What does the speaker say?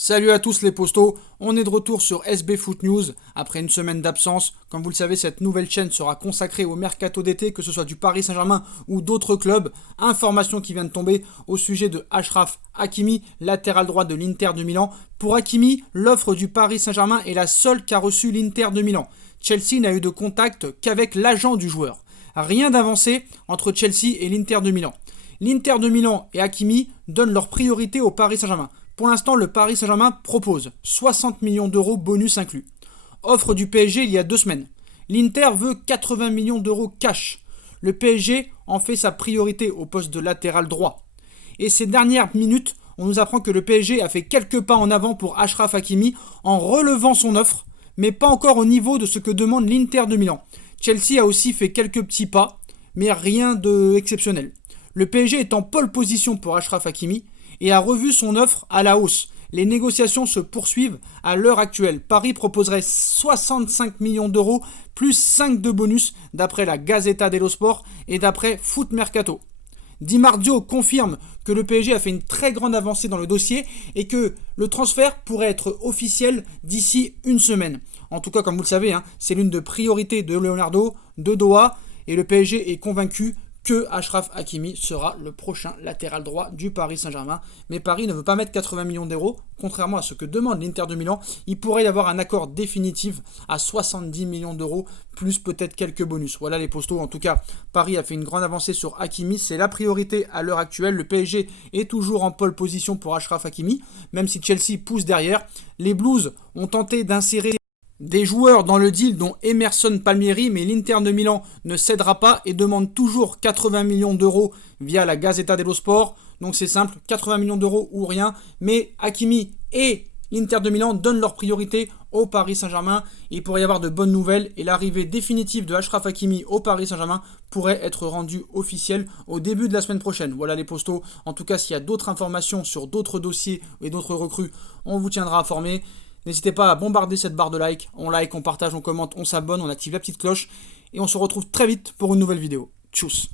Salut à tous les postos, on est de retour sur SB Foot News après une semaine d'absence. Comme vous le savez, cette nouvelle chaîne sera consacrée au mercato d'été, que ce soit du Paris Saint-Germain ou d'autres clubs. Information qui vient de tomber au sujet de Achraf Hakimi, latéral droit de l'Inter de Milan. Pour Hakimi, l'offre du Paris Saint-Germain est la seule qu'a reçue l'Inter de Milan. Chelsea n'a eu de contact qu'avec l'agent du joueur. Rien d'avancé entre Chelsea et l'Inter de Milan. L'Inter de Milan et Hakimi donnent leur priorité au Paris Saint-Germain. Pour l'instant, le Paris Saint-Germain propose 60 millions d'euros bonus inclus. Offre du PSG il y a 2 semaines. L'Inter veut 80 millions d'euros cash. Le PSG en fait sa priorité au poste de latéral droit. Et ces dernières minutes, on nous apprend que le PSG a fait quelques pas en avant pour Achraf Hakimi en relevant son offre, mais pas encore au niveau de ce que demande l'Inter de Milan. Chelsea a aussi fait quelques petits pas, mais rien d'exceptionnel. Le PSG est en pole position pour Achraf Hakimi et a revu son offre à la hausse. Les négociations se poursuivent à l'heure actuelle. Paris proposerait 65 millions d'euros plus 5 de bonus d'après la Gazzetta dello Sport et d'après Foot Mercato. Di Marzio confirme que le PSG a fait une très grande avancée dans le dossier et que le transfert pourrait être officiel d'ici une semaine. En tout cas, comme vous le savez, c'est l'une des priorités de Leonardo, de Doha, et le PSG est convaincu que Achraf Hakimi sera le prochain latéral droit du Paris Saint-Germain. Mais Paris ne veut pas mettre 80 millions d'euros, contrairement à ce que demande l'Inter de Milan. Il pourrait y avoir un accord définitif à 70 millions d'euros, plus peut-être quelques bonus. Voilà les postos. En tout cas, Paris a fait une grande avancée sur Hakimi. C'est la priorité à l'heure actuelle. Le PSG est toujours en pole position pour Achraf Hakimi, même si Chelsea pousse derrière. Les Blues ont tenté d'insérer des joueurs dans le deal, dont Emerson Palmieri, mais l'Inter de Milan ne cédera pas et demande toujours 80 millions d'euros via la Gazzetta dello Sport. Donc c'est simple, 80 millions d'euros ou rien. Mais Hakimi et l'Inter de Milan donnent leur priorité au Paris Saint-Germain. Il pourrait y avoir de bonnes nouvelles et l'arrivée définitive de Achraf Hakimi au Paris Saint-Germain pourrait être rendue officielle au début de la semaine prochaine. Voilà les postos. En tout cas, s'il y a d'autres informations sur d'autres dossiers et d'autres recrues, on vous tiendra informé. N'hésitez pas à bombarder cette barre de like. On like, on partage, on commente, on s'abonne, on active la petite cloche. Et on se retrouve très vite pour une nouvelle vidéo. Tchuss!